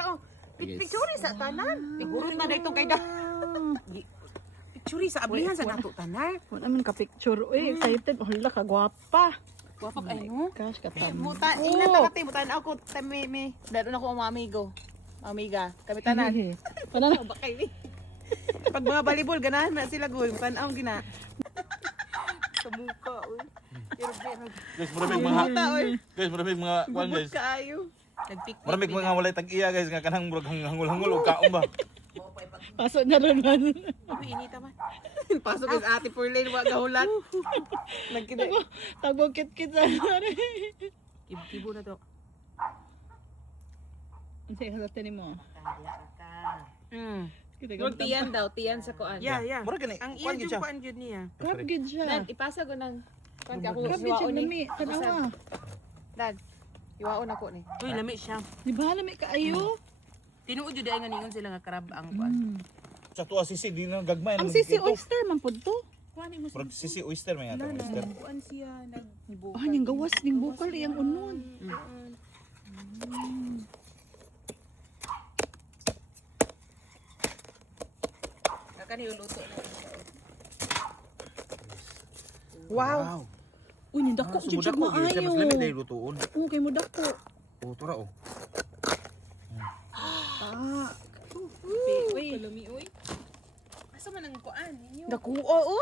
na oh. Picture sa tanan. Siguro na dito kay da. Picture sa ablihan sa nato tanan. Wala man ka picture. Uy, excited. Hala ka gwapa. Guwapa kay no. Gosh, katam. Muta, ingnan ta kati, mutan ako may dadon ako ang mga amigo. Amiga, kami tanan. Paano? Ba kay ni. Pag mga volleyball ganahan na sila goy, mutan ang gina. Sa muka oy. Guys, maraming mga guys, maraming mga kuan Bubot guys. kaayo. Nagpiknik. Maraming mga walay tag-iya guys nga kanang murag hangul-hangul o kaon ba. Pasok na rin man. Uy, inita man. Pasok is ate Perlane wa gahulat. Nagkida. Tagbo kit-kit sa nari. Ibo na to. Ang sa'yo hasatin mo. Yung tiyan daw, tiyan sa kuan. Yeah. Murag gani. Ang Kuan iyan gyud yung siya. kuan jud niya. Crab gid siya. Dad, ipasa ko nang kuan ka ako. Crab gid siya lami. Tanawa. Dad, iwaon ako ni. Uy, lami siya. Di ba lami kaayo? Tinuod jud ay nga ningon sila nga crab ang kuan. Sa tuwa sisi di na gagmay. Ang sisi oyster man pud to. Kuan mo Murag sisi oyster may ato oyster. kuan siya nagnibo. Ah, ning gawas ning bukal iyang unon. Kani luto na. Wow. Uy, ning dako jud siya Mas lami maayo. dahil lutuon. Okay mo dako. Oh, tura oh. Ah, Uy, lami uy. Asa man ang kuan ninyo? dako oo.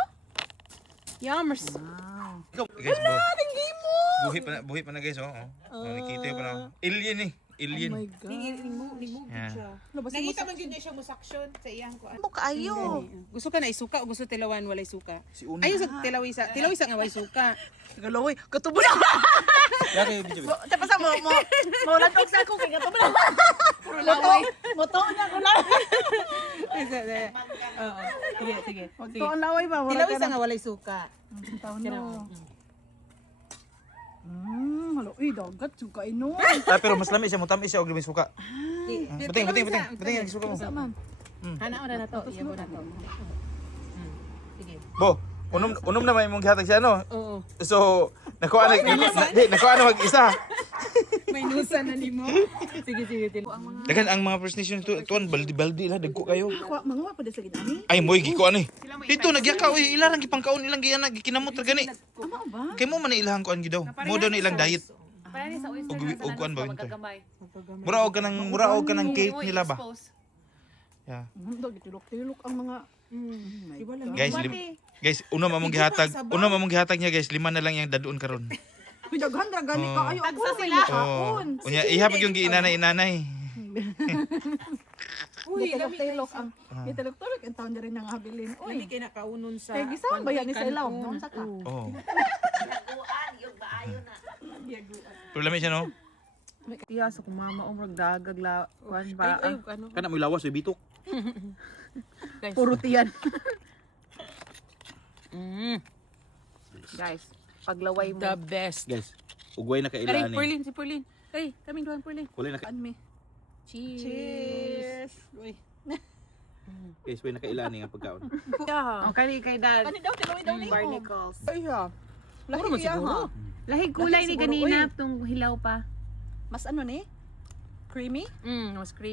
Yummers. Guys, buhi pa na guys oh. Nakikita pa na. Alien eh. Oh Alien. my god. Ningmug Yeah. siya. Nakita man gyud niya siya mo suction sa iyang kuan. Mo kaayo. Gusto ka na isuka o gusto tilawan walay suka? Si Una. Ayo sa tilawisa nga walay suka. Galoy, katubo na. Yari video. Tapos mo latog sa ako kay katubo na. Puro laway. Moto na ko na. Oo. Sige. Moto ang laway ba? Tilawisa nga walay suka. Taon no. Halo, dagat suka ino. Pero mas lami siya, mutamis siya og lami suka. Beting ang suka mo. Ma'am. Hana ora na to, iya ko na to. Sige. Bo, unom na may mong gihatag siya no. Oo. So, nakuha na mag-isa. May nusa na nimo. Sige. Ang mga Dagan ang mga First Nation tuan baldi-baldi la dagko kayo. Mga pa sa gid Ay moy gikuan ni. Dito nagyakaw ilarang gipangkaon ilang giyana gikinamot ra gani. Ama ba? Kay mo man na ilahang kuan gidaw. Mo daw na ilang diet. para ni sa oyster Og kuan ba winter. magagamay. Mura og kanang cake nila ba. Yeah. Mundo gitulok-tulok ang mga Guys, una mamong gihatag niya guys, 5 na lang yang daduon karon. Uy, daghan ra gani kaayo ako Tagsa may sila. kaon. Unya ihapag yung giinanay-inanay. Uy, Gitulok-tulok ang gitulok-tulok ang taon rin nang habilin. Uy, Uy, kay nakaunon sa kay gisang ba yan ni sa ilaw? Noon sa ka. Oh. Pero lami siya no. Iya sa kumama umrag dagag la kuan ba. Ay, ano? Kana mo lawas bitok. Puro tiyan. Guys, paglaway mo. The best. Guys, ugway na Kari, kailan Perlin, si Perlin. Kari, kaming duhan Perlin. Kulay na An me. Cheers. Uy. guys, way na kailan nga pagkaon. Oh, kani kay dad. Kani daw tiloy daw ni. Barnacles. Ay ha. Lahi Puro man siya siguro. ha. Lahig kulay ni siguro, ganina, tong hilaw pa. Mas ano ni? Creamy? Mas creamy.